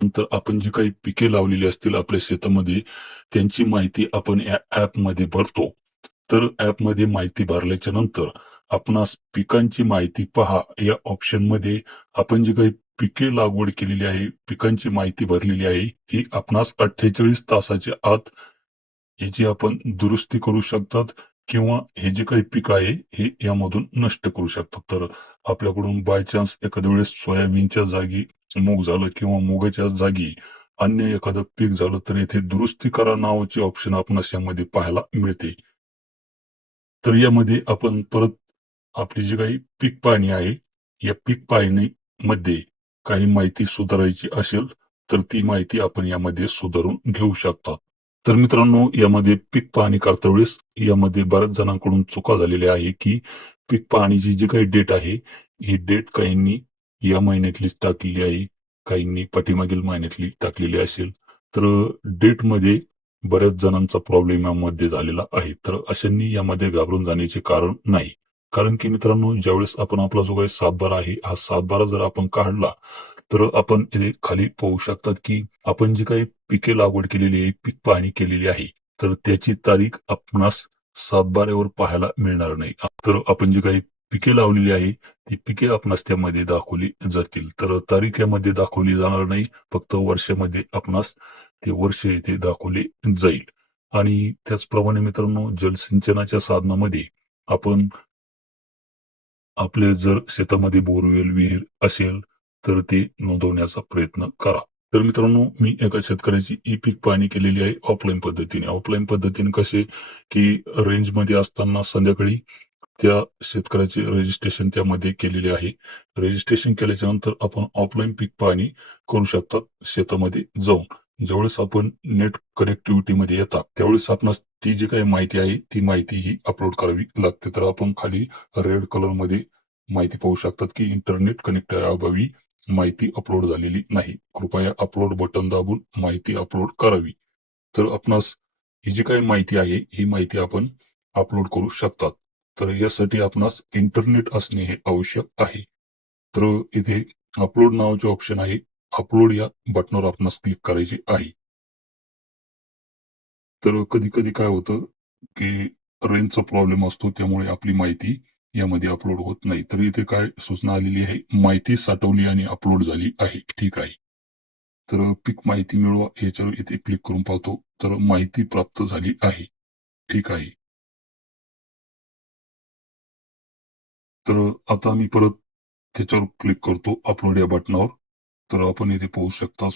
नंतर आपण जी काही पिके लावलेली असतील आपल्या शेतामध्ये त्यांची माहिती आपण या ॲपमध्ये भरतो. तर ॲपमध्ये माहिती भरल्याच्या नंतर आपणास पिकांची माहिती पहा या ऑप्शनमध्ये आपण जी काही पिके लागवड केलेली आहे, पिकांची माहिती भरलेली आहे, ही आपणास 48 तासाच्या आत याची आपण दुरुस्ती करू शकतात किंवा हे जे काही पीक आहे हे यामधून नष्ट करू शकतात. तर आपल्याकडून बाय चान्स एखाद्या वेळेस सोयाबीनच्या जागी मूग झालं किंवा मुगाच्या जागी अन्य एखादं पीक झालं तर येथे दुरुस्ती करा नावाचे ऑप्शन आपणास यामध्ये पाहायला मिळते. तर यामध्ये आपण परत आपली जी काही पीक पाहणी आहे, या पीक पाहणीमध्ये काही माहिती सुधारायची असेल, तर ती माहिती आपण यामध्ये सुधारून घेऊ शकता. तर मित्रांनो, यामध्ये पीक पाहणी करता वेळेस यामध्ये बऱ्याच जणांकडून चुका झालेल्या आहे, की पीक पाहणीची जी काही डेट आहे, ही डेट काहींनी या महिन्यातलीच टाकलेली आहे, काहींनी पाठीमागील महिन्यातली टाकलेली असेल. तर डेटमध्ये बऱ्याच जणांचा प्रॉब्लेम यामध्ये झालेला आहे. तर अशांनी यामध्ये घाबरून जाण्याचे कारण नाही. कारण की मित्रांनो, ज्यावेळेस आपण आपला जो काही सातबारा आहे, हा सातबारा जर आपण काढला, तर आपण इथे खाली पाहू शकतात, की आपण जी काही पिके लागवड केलेली आहे, पीक पाहणी केलेली आहे, तर त्याची तारीख आपणास सातबाऱ्यावर पाहायला मिळणार नाही. तर आपण जी काही पिके लावलेली आहे, ती पिके आपणास त्यामध्ये दाखवली जातील. तर तारीख यामध्ये दाखवली जाणार नाही, फक्त वर्षामध्ये आपणास ते वर्ष येथे दाखवले जाईल. आणि त्याचप्रमाणे मित्रांनो, जलसिंचनाच्या साधनामध्ये आपण आपले जर शेतामध्ये बोरवेल, विहीर असेल, तर ते नोंदवण्याचा प्रयत्न करा. तर मित्रांनो, मी एका शेतकऱ्याची ई पीक पाहणी केलेली आहे ऑफलाईन पद्धतीने. ऑफलाईन पद्धतीने कसे, की रेंजमध्ये असताना संध्याकाळी त्या शेतकऱ्याचे रजिस्ट्रेशन त्यामध्ये केलेले आहे. रजिस्ट्रेशन केल्याच्या नंतर आपण ऑफलाईन पीक पाहणी करू शकतात शेतामध्ये जाऊन. ज्यावेळेस आपण नेट कनेक्टिव्हिटी मध्ये येतात, त्यावेळेस आपणास ती जी काही माहिती आहे, ती माहिती ही अपलोड करावी लागते. तर आपण खाली रेड कलर मध्ये माहिती पाहू शकतात, की इंटरनेट कनेक्ट अभावी माहिती अपलोड झालेली नाही. कृपया अपलोड बटन दाबून माहिती अपलोड करावी. तर आपणास ही जी काही माहिती आहे, ही माहिती आपण अपलोड करू शकतात. तर यासाठी आपणास इंटरनेट असणे हे आवश्यक आहे. तर इथे अपलोड नावाचे ऑप्शन आहे. अपलोड या बटनावर आपणास क्लिक करायचे आहे. तर कधी कधी काय होतं, की रेंजचा प्रॉब्लेम असतो, त्यामुळे आपली माहिती यामध्ये अपलोड होत नाही. तर इथे काय सूचना आलेली आहे, माहिती साठवली आणि अपलोड झाली आहे. ठीक आहे. तर पीक माहिती मिळवा याच्यावर इथे क्लिक करून पाहतो. तर माहिती प्राप्त झाली आहे. ठीक आहे. तर आता मी परत त्याच्यावर क्लिक करतो अपलोड या बटनावर. तर आपण इथे पाहू शकता